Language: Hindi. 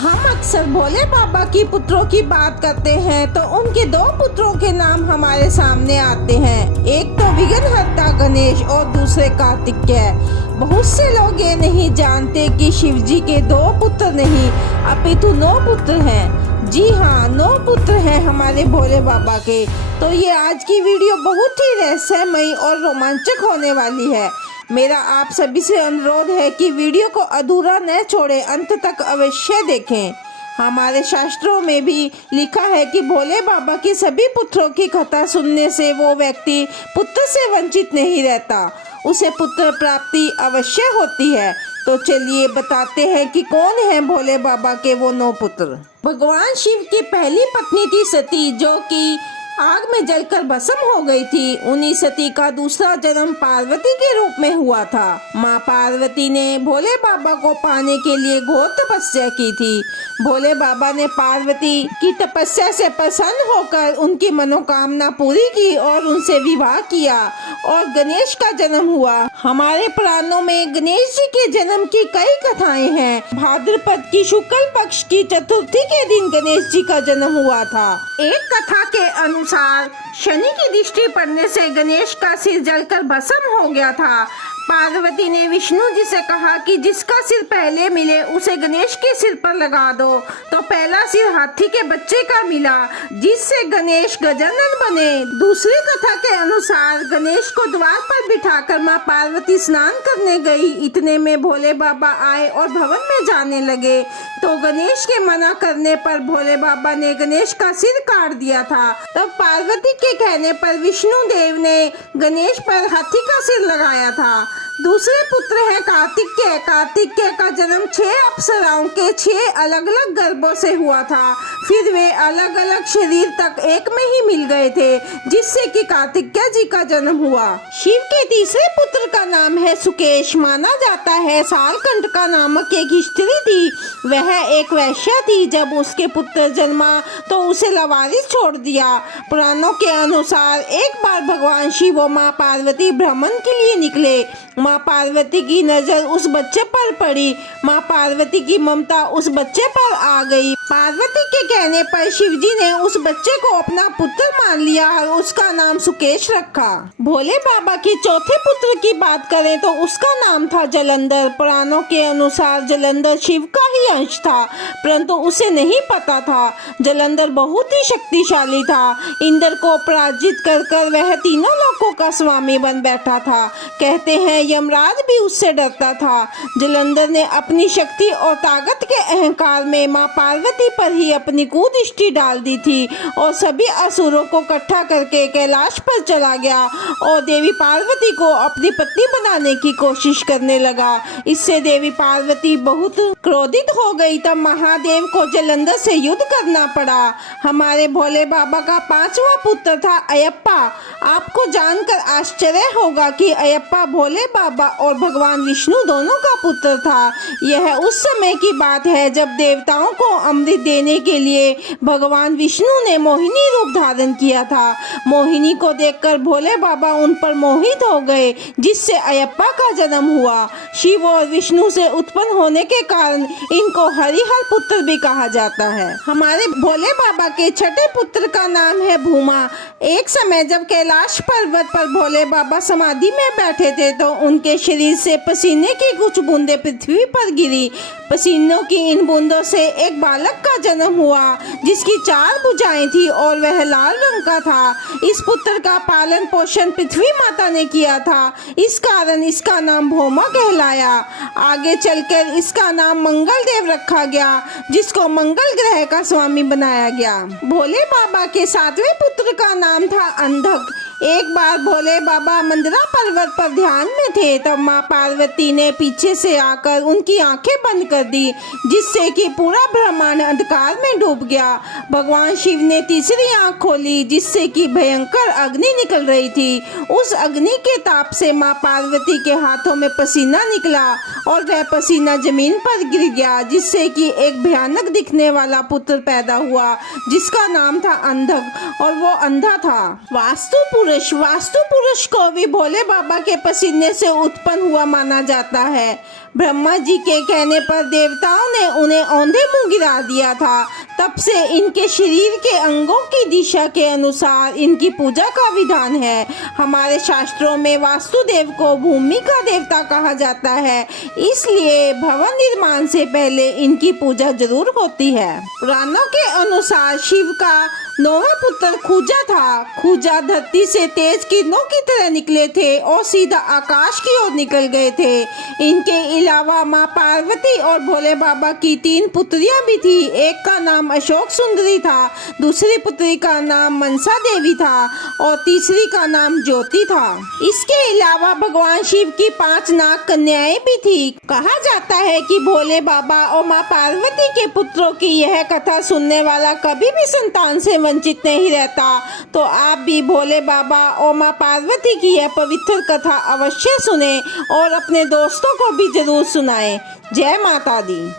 हम अक्सर भोले बाबा की पुत्रों की बात करते हैं तो उनके दो पुत्रों के नाम हमारे सामने आते हैं। एक तो विघ्नहर्ता गणेश और दूसरे कार्तिकेय। बहुत से लोग ये नहीं जानते कि शिव जी के दो पुत्र नहीं अपितु 9 पुत्र हैं। जी हाँ, 9 पुत्र हैं हमारे भोले बाबा के। तो ये आज की वीडियो बहुत ही रहस्यमयी और रोमांचक होने वाली है। मेरा आप सभी से अनुरोध है कि वीडियो को अधूरा न छोड़ें, अंत तक अवश्य देखें। हमारे शास्त्रों में भी लिखा है कि भोले बाबा के सभी पुत्रों की कथा सुनने से वो व्यक्ति पुत्र से वंचित नहीं रहता, उसे पुत्र प्राप्ति अवश्य होती है। तो चलिए बताते हैं कि कौन है भोले बाबा के वो 9 पुत्र। भगवान शिव की पहली पत्नी थी सती, जो कि आग में जलकर भस्म हो गई थी। उन्हीं सती का दूसरा जन्म पार्वती के रूप में हुआ था। माँ पार्वती ने भोले बाबा को पाने के लिए घोर तपस्या की थी। भोले बाबा ने पार्वती की तपस्या से प्रसन्न होकर उनकी मनोकामना पूरी की और उनसे विवाह किया और गणेश का जन्म हुआ। हमारे पुराणों में गणेश जी के जन्म की कई कथाएं हैं। भाद्रपद की शुक्ल पक्ष की चतुर्थी के दिन गणेश जी का जन्म हुआ था। एक कथा के अनुसार शनि की दृष्टि पड़ने से गणेश का सिर जलकर भस्म हो गया था। पार्वती ने विष्णु जी से कहा कि जिसका सिर पहले मिले उसे गणेश के सिर पर लगा दो। तो पहला सिर हाथी के बच्चे का मिला, जिससे गणेश गजानन बने। दूसरी कथा के अनुसार गणेश को द्वार पर बिठाकर माँ पार्वती स्नान करने गई। इतने में भोले बाबा आए और भवन में जाने लगे। तो गणेश के मना करने पर भोले बाबा ने गणेश का सिर काट दिया था। तब पार्वती के कहने पर विष्णु देव ने गणेश पर हाथी का सिर लगाया था। दूसरे पुत्र है कार्तिकेय। कार्तिकेय का जन्म 6 अप्सराओं के 6 अलग अलग गर्भों से हुआ था। फिर वे अलग अलग शरीर तक एक में ही मिल गए थे, जिससे कि कार्तिकेय जी का जन्म हुआ। शिव के तीसरे पुत्र का नाम है सुकेश। माना जाता है सालकंठका नामक एक स्त्री थी, वह एक वैश्या थी। जब उसके पुत्र जन्मा तो उसे लवारिस छोड़ दिया। पुराणों के अनुसार एक बार भगवान शिव और माँ पार्वती भ्रमण के लिए निकले। माँ पार्वती की नजर उस बच्चे पर पड़ी। माँ पार्वती की ममता उस बच्चे पर आ गई। पार्वती के कहने पर शिवजी ने उस बच्चे को अपना पुत्र मान लिया और उसका नाम सुकेश रखा। भोले बाबा के चौथे पुत्र की बात करें तो उसका नाम था जलंधर। पुराणों के अनुसार जलंधर शिव का ही अंश था, परंतु उसे नहीं पता था। जलंधर बहुत ही शक्तिशाली था। इंद्र को पराजित कर वह तीनों लोकों का स्वामी बन बैठा था। कहते हैं यमराज भी उससे डरता था। जलंधर ने अपनी शक्ति और ताकत के अहंकार में माँ पार्वती पर ही अपनी कुदृष्टि डाल दी थी और सभी असुरों को इकट्ठा करके कैलाश पर चला गया और देवी पार्वती को अपनी पत्नी बनाने की कोशिश करने लगा। इससे देवी पार्वती बहुत क्रोधित हो गई। तब महादेव को जलंधर से युद्ध करना पड़ा। हमारे भोले बाबा का 5वां पुत्र था अयप्पा। आपको जानकर आश्चर्य होगा कि अयप्पा भोले बाबा और भगवान विष्णु दोनों का पुत्र था। यह उस समय की बात है जब देवताओं को अमृत देने के लिए भगवान विष्णु ने मोहिनी रूप धारण किया था। मोहिनी को देखकर भोले बाबा उन पर मोहित हो गए, जिससे अयप्पा का जन्म हुआ। शिव और विष्णु से उत्पन्न होने के कारण इनको हरिहर पुत्र भी कहा जाता है। हमारे भोले बाबा के छठे पुत्र का नाम है भूमा। एक समय जब कैलाश पर्वत पर भोले बाबा समाधि में बैठे थे तो उनके शरीर से पसीने की कुछ बूंदें पृथ्वी पर गिरी। पसीनों की इन बूंदों से एक बालक का जन्म हुआ, जिसकी 4 भुजाएं थी और वह लाल रंग का था। इस पुत्र का पालन पोषण पृथ्वी माता ने किया था, इस कारण इसका नाम भौमा कहलाया। आगे चलकर इसका नाम मंगल देव रखा गया, जिसको मंगल ग्रह का स्वामी बनाया गया। भोले बाबा के 7वें पुत्र का नाम था अंधक। एक बार भोले बाबा मंदरा पर्वत पर ध्यान में थे, तब माँ पार्वती ने पीछे से आकर उनकी आंखें बंद कर दी, जिससे कि पूरा ब्रह्मांड अंधकार में डूब गया। भगवान शिव ने तीसरी आंख खोली, जिससे कि भयंकर अग्नि निकल रही थी। उस अग्नि के ताप से माँ पार्वती के हाथों में पसीना निकला और वह पसीना जमीन पर गिर गया, जिससे कि एक भयानक दिखने वाला पुत्र पैदा हुआ, जिसका नाम था अंधक और वो अंधा था। वास्तु पुरुष वास्तु पुरुष को भी भोले बाबा के पसीने से उत्पन्न हुआ माना जाता है। ब्रह्मा जी के कहने पर देवताओं ने उन्हें औंधे मुंह गिरा दिया था। तब से इनके शरीर के अंगों की दिशा के अनुसार इनकी पूजा का विधान है। हमारे शास्त्रों में वास्तुदेव को भूमि का देवता कहा जाता है, इसलिए भवन निर्माण से पहले इनकी पूजा जरूर होती है। पुराणों के अनुसार शिव का 9वां पुत्र खूजा था। खूजा धरती से तेज किरणों की तरह निकले थे और सीधा आकाश की ओर निकल गए थे। इनके अलावा माँ पार्वती और भोले बाबा की 3 पुत्रियां भी थी। एक का नाम अशोक सुंदरी था, दूसरी पुत्री का नाम मनसा देवी था और तीसरी का नाम ज्योति था। इसके अलावा भगवान शिव की 5 नाग कन्याएं भी थी। कहा जाता है कि भोले बाबा और माँ पार्वती के पुत्रों की यह कथा सुनने वाला कभी भी संतान से वंचित नहीं रहता। तो आप भी भोले बाबा और माँ पार्वती की यह पवित्र कथा अवश्य सुने और अपने दोस्तों को भी जरूर सुनाएं। जय माता दी।